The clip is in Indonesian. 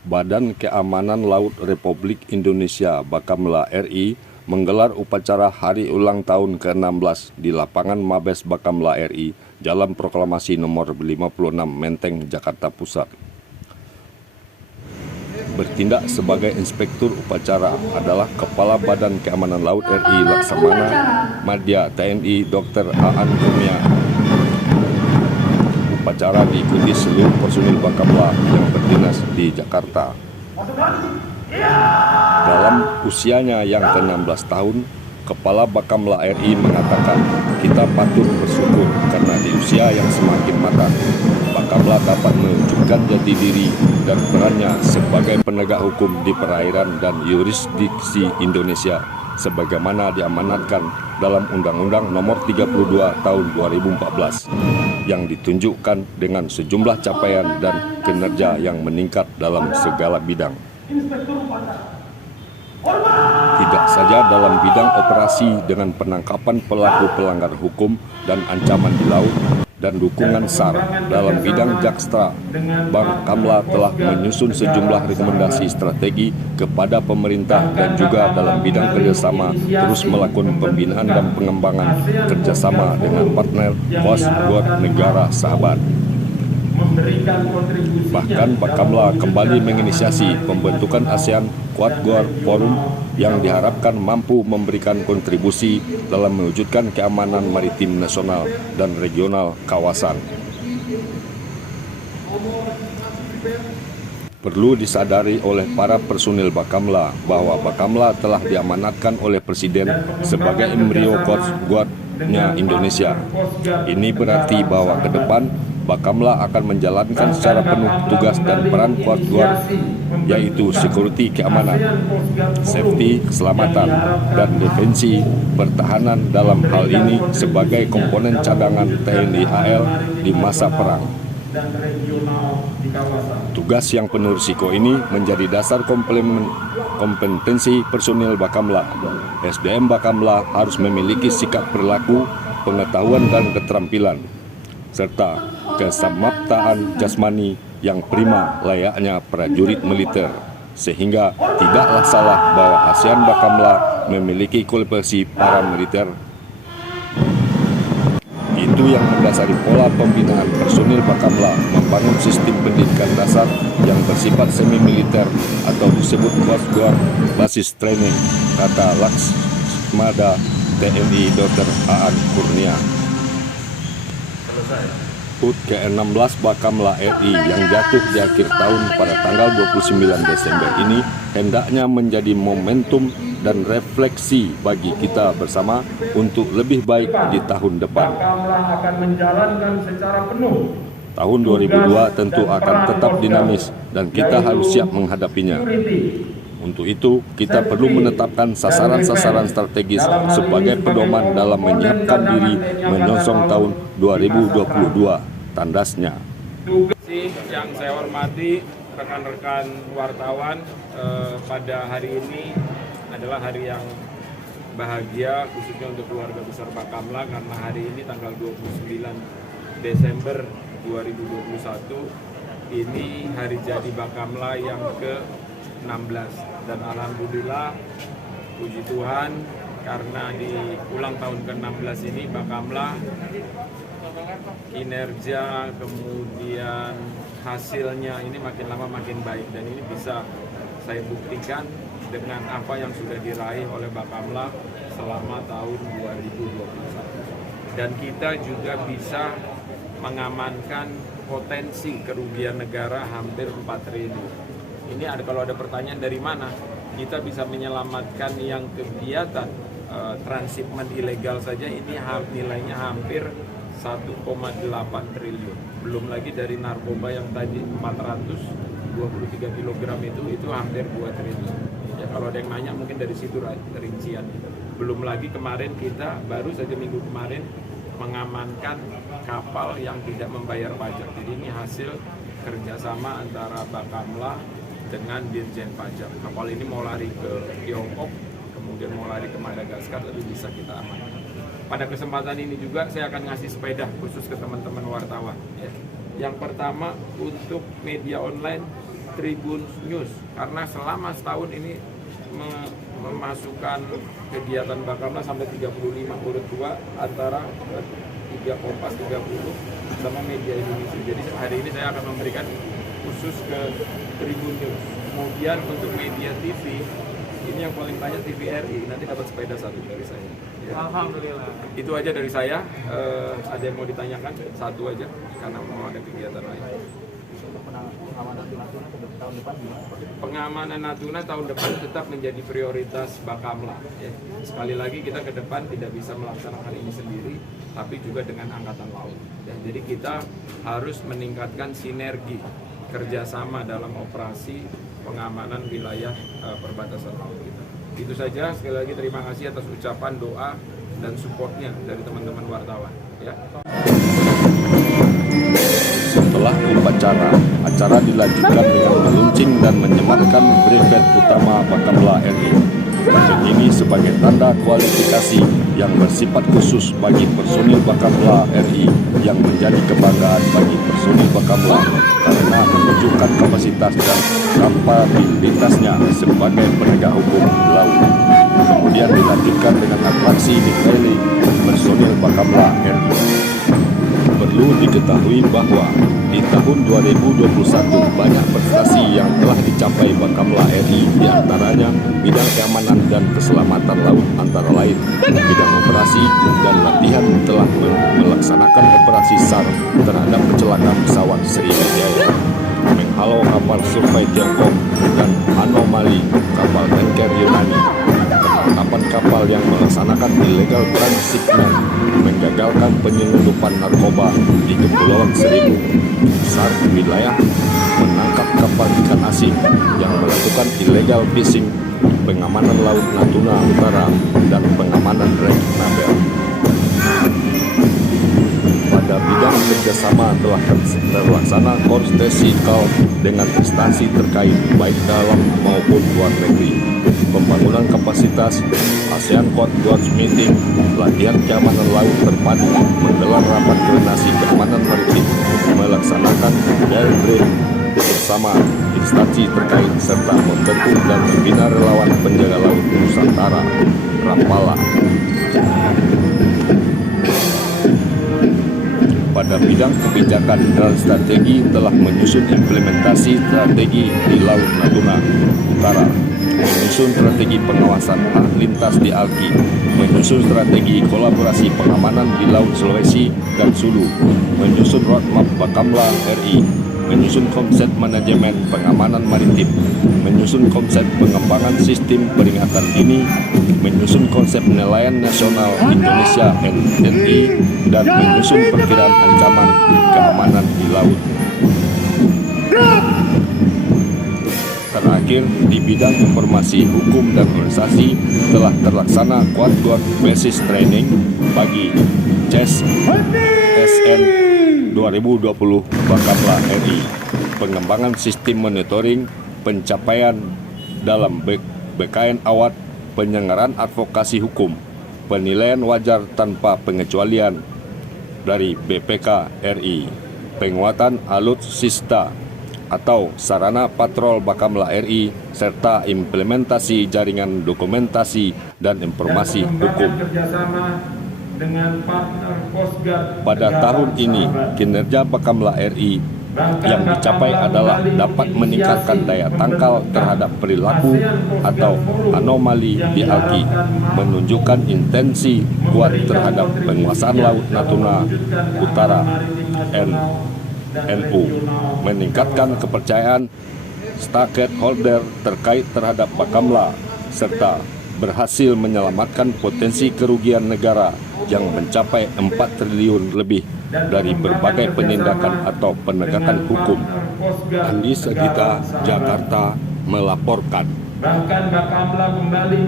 Badan Keamanan Laut Republik Indonesia Bakamla RI menggelar upacara hari ulang tahun ke-16 di lapangan Mabes Bakamla RI, Jalan Proklamasi nomor 56 Menteng, Jakarta Pusat. Bertindak sebagai inspektur upacara adalah Kepala Badan Keamanan Laut RI Laksamana Madya TNI Dr. Aan Kurnia. Upacara diikuti seluruh personil Bakamla yang berdinas di Jakarta. Dalam usianya yang ke-16 tahun, Kepala Bakamla RI mengatakan, kita patut bersyukur karena di usia yang semakin matang, Bakamla dapat menunjukkan jati diri dan perannya sebagai penegak hukum di perairan dan yurisdiksi Indonesia sebagaimana diamanatkan dalam Undang-Undang Nomor 32 Tahun 2014 yang ditunjukkan dengan sejumlah capaian dan kinerja yang meningkat dalam segala bidang. Tidak saja dalam bidang operasi dengan penangkapan pelaku pelanggar hukum dan ancaman di laut dan dukungan SAR, dalam bidang Jakstra, Bakamla telah menyusun sejumlah rekomendasi strategi kepada pemerintah dan juga dalam bidang kerjasama terus melakukan pembinaan dan pengembangan kerjasama dengan partner Coast Guard negara sahabat. Bahkan Bakamla kembali menginisiasi pembentukan ASEAN Coast Guard Forum yang diharapkan mampu memberikan kontribusi dalam mewujudkan keamanan maritim nasional dan regional kawasan. Perlu disadari oleh para personil Bakamla bahwa Bakamla telah diamanatkan oleh Presiden sebagai embrio Coast Guard-nya Indonesia. Ini berarti bahwa ke depan Bakamla akan menjalankan secara penuh tugas dan peran Coast Guard, yaitu security keamanan, safety keselamatan, dan defensi pertahanan dalam hal ini sebagai komponen cadangan TNI AL di masa perang. Tugas yang penuh risiko ini menjadi dasar kompetensi personil Bakamla. SDM Bakamla harus memiliki sikap perilaku, pengetahuan dan keterampilan, serta kesamaptaan jasmani yang prima layaknya prajurit militer, sehingga tidaklah salah bahwa ASEAN Bakamla memiliki kualifikasi paramiliter. Itu yang mendasari pola pembinaan personil Bakamla membangun sistem pendidikan dasar yang bersifat semi-militer atau disebut Coast Guard Basis Training, kata Laksamana TNI Dr. Aan Kurnia. HUT ke-16 Bakamla RI yang jatuh di akhir tahun pada tanggal 29 Desember ini hendaknya menjadi momentum dan refleksi bagi kita bersama untuk lebih baik di tahun depan. Tahun 2002 tentu akan tetap dinamis dan kita harus siap menghadapinya. Untuk itu, kita perlu menetapkan sasaran-sasaran strategis sebagai pedoman dalam menyiapkan diri menyongsong tahun 2022, tandasnya. Yang saya hormati rekan-rekan wartawan, pada hari ini adalah hari yang bahagia khususnya untuk keluarga besar Bakamla karena hari ini tanggal 29 Desember 2021 ini hari jadi Bakamla yang ke-16. Dan alhamdulillah, puji Tuhan, karena di ulang tahun ke-16 ini Bakamla kinerja kemudian hasilnya ini makin lama makin baik, dan ini bisa saya buktikan dengan apa yang sudah diraih oleh Bakamla selama tahun 2021. Dan kita juga bisa mengamankan potensi kerugian negara hampir 4 triliun. Ini kalau ada pertanyaan dari mana kita bisa menyelamatkan yang kegiatan transshipment ilegal saja, ini nilainya hampir 1,8 triliun. Belum lagi dari narkoba yang tadi 423 kg itu hampir 2 triliun. Ya, kalau ada yang nanya mungkin dari situ rincian. Belum lagi kemarin kita baru saja minggu kemarin mengamankan kapal yang tidak membayar pajak. Jadi ini hasil kerjasama antara Bakamla dengan Dirjen Pajak. Kapal ini mau lari ke Tiongkok, kemudian mau lari ke Madagaskar, tapi bisa kita amankan. Pada kesempatan ini juga saya akan ngasih sepeda khusus ke teman-teman wartawan. Ya. Yang pertama, untuk media online, Tribun News, karena selama setahun ini memasukkan kegiatan Bakamla sampai 35 urut 2 antara 3 Kompas 30 sama Media Indonesia. Jadi hari ini saya akan memberikan khusus ke Tribun News. Kemudian untuk media TV, ini yang paling banyak TVRI, nanti dapat sepeda satu dari saya. Ya. Alhamdulillah. Itu aja dari saya. Ada yang mau ditanyakan? Satu aja, karena mau ada kegiatan lain. Untuk pengamanan Natuna tahun depan gimana? Pengamanan Natuna tahun depan tetap menjadi prioritas Bakamla. Ya. Sekali lagi kita ke depan tidak bisa melaksanakan ini sendiri, tapi juga dengan Angkatan Laut. Ya. Jadi kita harus meningkatkan sinergi kerjasama dalam operasi pengamanan wilayah perbatasan laut kita. Itu saja. Sekali lagi terima kasih atas ucapan doa dan supportnya dari teman-teman wartawan. Ya. Setelah upacara, acara dilanjutkan dengan meluncing dan menyematkan brevet utama Bakamla RI. Brevet ini sebagai tanda kualifikasi yang bersifat khusus bagi personil Bakamla RI yang menjadi kebanggaan bagi personil Bakamla karena menunjukkan kapasitas dan kapabilitasnya sebagai penegak hukum laut. Kemudian dilanjutkan dengan atraksi detailing personil Bakamla RI. Perlu diketahui bahwa di tahun 2021 banyak prestasi yang telah dicapai Bakamla RI, diantaranya bidang keamanan dan keselamatan laut antara lain bidang operasi dan latihan telah melaksanakan operasi SAR terhadap kecelakaan pesawat Sriwijaya, menghalau kapal survei Tiongkok dan anomali kapal tanker Yunani, penangkapan kapal yang melaksanakan illegal transshipment, menggagalkan penyelundupan narkoba di Kepulauan Seribu, SAR wilayah menangkap kapal ikan asing yang melakukan illegal fishing, pengamanan laut Natuna Utara, dan pengamanan Rek Nabel. Pada bidang kerjasama telah terlaksana koordinasi dengan instansi terkait baik dalam maupun luar negeri. Pembangunan kapasitas, ASEAN Coast Guard Meeting, latihan keamanan laut terpadu, menggelar rapat koordinasi keamanan maritim, melaksanakan Daily Brief bersama instansi terkait serta membentuk dan membina relawan penjaga laut Nusantara, Rapala. Pada bidang kebijakan dan strategi telah menyusun implementasi strategi di Laut Natuna Utara, menyusun strategi pengawasan lintas di Alki, menyusun strategi kolaborasi pengamanan di Laut Sulawesi dan Sulu, menyusun roadmap Bakamla RI, menyusun konsep manajemen pengamanan maritim, menyusun konsep pengembangan sistem peringatan dini, menyusun konsep penilaian nasional Indonesia NTI, dan menyusun perkiraan ancaman keamanan di laut. Terakhir, di bidang informasi hukum dan organisasi telah terlaksana Quad Guard Basis Training bagi CES SN 2020 Bakamla RI, pengembangan sistem monitoring pencapaian dalam BKN Awad, penyelenggaraan advokasi hukum, penilaian wajar tanpa pengecualian dari BPK RI, penguatan alutsista atau sarana patrol Bakamla RI, serta implementasi jaringan dokumentasi dan informasi hukum. Pada tahun ini, kinerja Bakamla RI yang dicapai adalah dapat meningkatkan daya tangkal terhadap perilaku atau anomali di Alki, menunjukkan intensi kuat terhadap penguasaan Laut Natuna Utara NU, meningkatkan kepercayaan stakeholder terkait terhadap Bakamla, serta berhasil menyelamatkan potensi kerugian negara yang mencapai 4 triliun lebih dari berbagai penindakan atau penegakan hukum. Andi Sagita, Jakarta, melaporkan. Bahkan Bakamla kembali